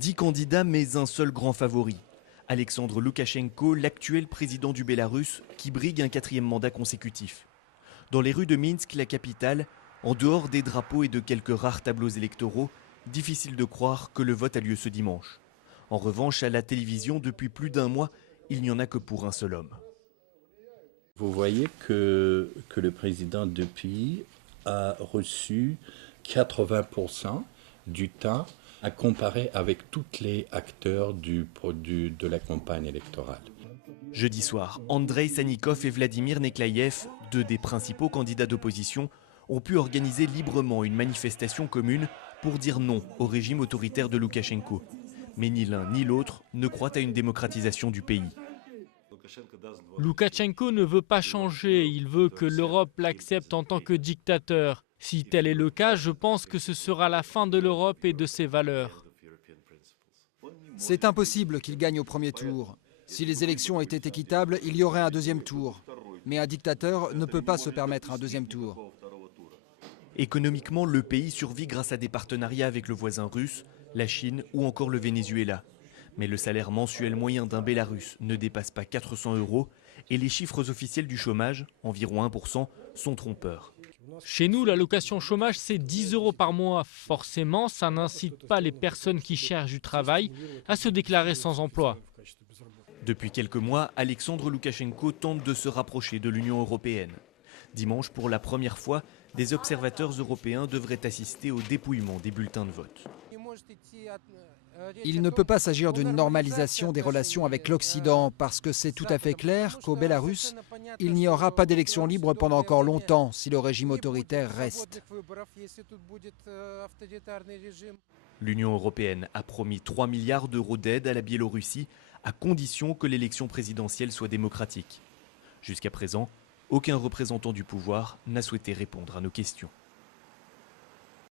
10 candidats mais un seul grand favori. Alexandre Loukachenko, l'actuel président du Bélarus, qui brigue un 4e mandat consécutif. Dans les rues de Minsk, la capitale, en dehors des drapeaux et de quelques rares tableaux électoraux, difficile de croire que le vote a lieu ce dimanche. En revanche, à la télévision, depuis plus d'un mois, il n'y en a que pour un seul homme. Vous voyez que le président du pays a reçu 80% du temps à comparer avec tous les acteurs de la campagne électorale. Jeudi soir, Andrei Sanikov et Vladimir Neklayev, deux des principaux candidats d'opposition, ont pu organiser librement une manifestation commune pour dire non au régime autoritaire de Loukachenko. Mais ni l'un ni l'autre ne croient à une démocratisation du pays. Loukachenko ne veut pas changer, il veut que l'Europe l'accepte en tant que dictateur. Si tel est le cas, je pense que ce sera la fin de l'Europe et de ses valeurs. C'est impossible qu'il gagne au premier tour. Si les élections étaient équitables, il y aurait un deuxième tour. Mais un dictateur ne peut pas se permettre un deuxième tour. Économiquement, le pays survit grâce à des partenariats avec le voisin russe, la Chine ou encore le Venezuela. Mais le salaire mensuel moyen d'un Bélarus ne dépasse pas 400 € et les chiffres officiels du chômage, environ 1%, sont trompeurs. Chez nous, l'allocation chômage, c'est 10 € par mois. Forcément, ça n'incite pas les personnes qui cherchent du travail à se déclarer sans emploi. Depuis quelques mois, Alexandre Loukachenko tente de se rapprocher de l'Union européenne. Dimanche, pour la première fois, des observateurs européens devraient assister au dépouillement des bulletins de vote. Il ne peut pas s'agir d'une normalisation des relations avec l'Occident parce que c'est tout à fait clair qu'au Bélarus, il n'y aura pas d'élection libre pendant encore longtemps si le régime autoritaire reste. L'Union européenne a promis 3 milliards d'euros d'aide à la Biélorussie à condition que l'élection présidentielle soit démocratique. Jusqu'à présent, aucun représentant du pouvoir n'a souhaité répondre à nos questions.